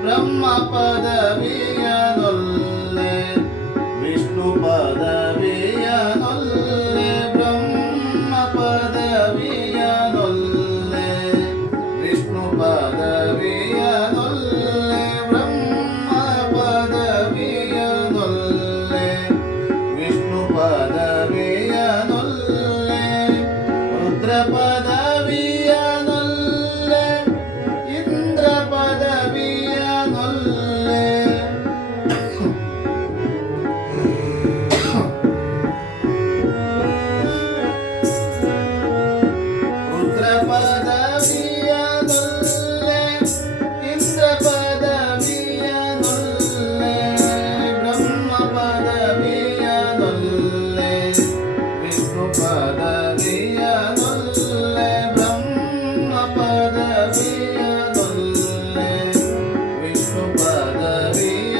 ಬ್ರಹ್ಮ ಪದವಿಯನೊಲ್ಲೆ ವಿಷ್ಣು ಪದವಿಯನೊಲ್ಲೆ ಬ್ರಹ್ಮ ಪದವಿಯನೊಲ್ಲೆ ವಿಷ್ಣು ಪದವಿಯನೊಲ್ಲೆ ಬ್ರಹ್ಮ ಪದವಿಯನೊಲ್ಲೆ ವಿಷ್ಣು ಪದವಿಯನೊಲ್ಲೆ ರುದ್ರ ಪದವಿಯನೊಲ್ಲೆ ಇಂದ್ರ ಪದವಿಯನೊಲ್ಲೆ ರುದ್ರ ಪದವಿಯನೊಲ್ಲೆ ಇಂದ್ರ ಪದವಿಯನೊಲ್ಲೆ ಬ್ರಹ್ಮ ಪದವಿಯನೊಲ್ಲೆ ವಿಷ್ಣು ಪದವಿಯನೊಲ್ಲೆ ಬ್ರಹ್ಮ ಪದವಿಯನೊಲ್ಲೆ ವಿಷ್ಣು ಪದವಿಯನೊಲ್ಲೆ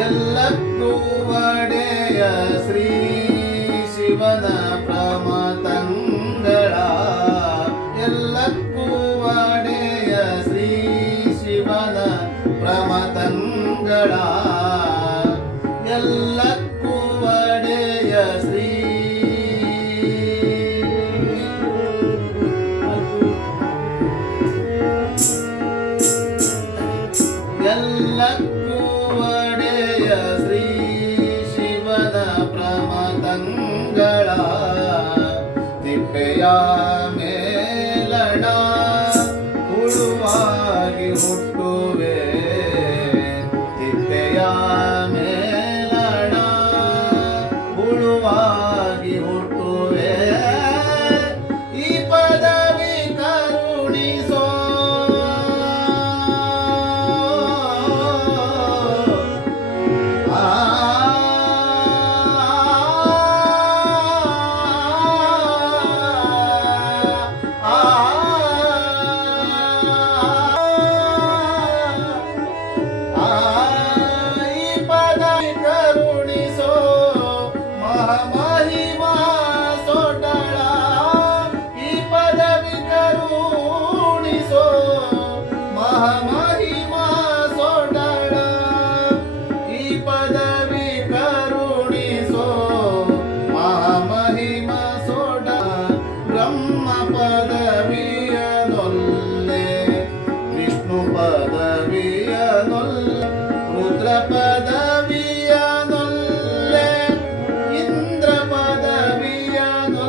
ಎಲ್ಲಕ್ಕೂ ಒಡೆಯ ಶ್ರೀ ಶಿವನ ಪ್ರಮತಂಗಳ ಎಲ್ಲಕ್ಕೂ ಒಡೆಯ ಶ್ರೀ ಶಿವನ ಪ್ರಮತಂಗಳ ಎಲ್ಲಕ್ಕೂ ಒಡೆಯ ಶ್ರೀ ಎಲ್ಲಕ್ಕೂ ಒಡೆಯ ಶ್ರೀ ಶಿವನ ಪ್ರಮತಂಗಳ ತಿಪ್ಪೆಯ ಮೇಲಣ ಹುಳುವಾಗಿ ಹುಟ್ಟುವೆ ತಿಪ್ಪೆಯ ಮೇಲಣ ಹುಳುವಾಗಿ ಹುಟ್ಟುವೆ ಈ ಪದವಿ ಕರುಣಿಸೋ ಈ ಪದವಿ ಕರುಣಿಸೋ ಮಹಾಮಹಿಮಾ ಸೊಡಳ ಈ ಪದವಿ ಕರುಣಿಸೋ ಮಹಾಮಹಿಮಾ ಸೊಡಳ ಈ ಪದವಿ ಕರುಣಿಸೋ ಮಹಾಮಹಿಮಾ ಸೊಡ ಬ್ರಹ್ಮ ಪದವಿಯನೊಲ್ಲೆ ವಿಷ್ಣು ಪದವಿಯನೊಲ್ಲೆ ರುದ್ರ ಪದವಿಯನೊಲ್ಲೆ ಇಂದ್ರ ಪದವಿಯನೊಲ್ಲೆ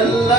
ಎಲ್ಲ